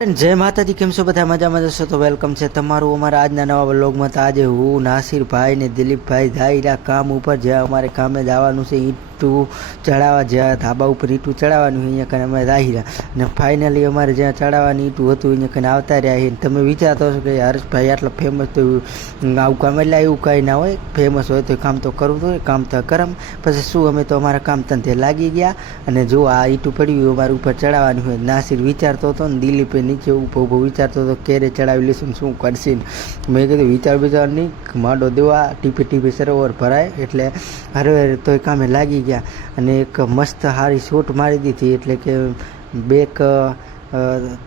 જય માતાજી, કેમ છો? બધા મજામાં જશો તો વેલકમ છે તમારું અમારા આજના નવા બ્લોગમાં તો આજે હું, નાસિરભાઈ ને દિલીપભાઈ ધાઈરા કામ ઉપર જ્યાં અમારે કામે જવાનું છે ઈંટું ચડાવવા જ્યાં ધાબા ઉપર ઈટું ચડાવવાનું હોય અહીંયા કને અમે રાહીરા અને ફાઇનલી અમારે જ્યાં ચડાવવાની ઈટું હતું અહીંયા કને આવતા રહ્યા છે તમે વિચારતો હશો કે હર્ષભાઈ આટલા ફેમસ તો આવું કામ એટલે એવું કાંઈ ના હોય. ફેમસ હોય તો કામ તો કરવું હોય કામ તો કરમ. પછી શું અમે તો અમારા કામ ધંધે લાગી ગયા. અને જો આ ઈટું પડ્યું અમારે ઉપર ચડાવવાની હોય. નાસિર વિચારતો હતો ને દિલીપે નીચે ઊભો ઊભો વિચારતો હતો ક્યારે ચડાવી લઈશું શું કરશે મેં કીધું, વિચાર વિચાર નહીં. માંડો દેવા, ટીપે ટીપે સરોવર ભરાય. એટલે હરે હરે તોય કામે લાગી ગયા અને એક મસ્ત સારી શોટ મારી દીધી એટલે કે બેક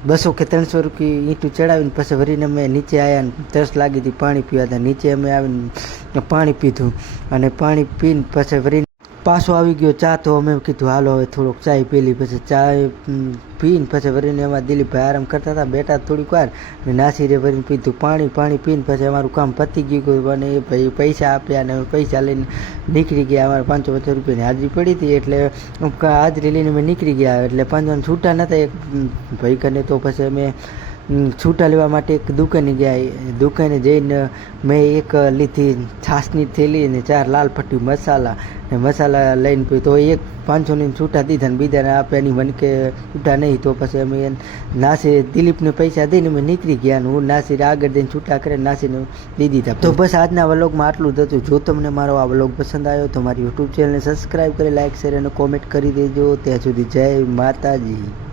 બસો કે ત્રણસો રૂપિયા ઈંટું ચડાવીને પછી વરીને અમે નીચે આવ્યા ને તરસ લાગી હતી, પાણી પીવા હતા નીચે અમે આવીને પાણી પીધું અને પાણી પીને પછી વરીને પાછો આવી ગયો, ચા તો અમે કીધું, હાલો, હવે થોડોક ચાય પીલી પછી ચા પીને પછી વરીને એમાં દિલીપભાઈ આરામ કરતા હતા બેટા થોડીક વાર, ને નાસીરે ભરીને પીધું, પાણી પાણી પીને પછી અમારું કામ પતી ગયું અને એ ભાઈ પૈસા આપ્યા અને પૈસા લઈને નીકળી ગયા, અમારે પાંચસો પચાસ રૂપિયાની હાજરી પડી હતી, એટલે હાજરી લઈને અમે નીકળી ગયા, એટલે પાંચસો છૂટા નહોતા એક ભાઈ કરીને તો પછી અમે છૂટા લેવા માટે એક દુકાને ગયા. દુકાને જઈને મેં એક લીધી છાસની થેલી અને ચાર લાલ પટ્ટી મસાલા ને મસાલા લઈને પી તો એક પાંચસોની છૂટા દીધા ને બીજાને આપ્યા નહીં મને કે છૂટા નહીં, તો પછી અમે નાસી દિલીપને પૈસા દઈને અમે નીકળી ગયા હું નાસીર આગળ જઈને છૂટા કરીને નાસીને દઈ દીધા. તો બસ આજના વ્લોગમાં આટલું જ હતું. જો તમને મારો આ વ્લોગ પસંદ આવ્યો તો મારી યુટ્યુબ ચેનલને સબસ્ક્રાઈબ કરી લાઈક શેર અને કોમેન્ટ કરી દેજો. ત્યાં સુધી જય માતાજી.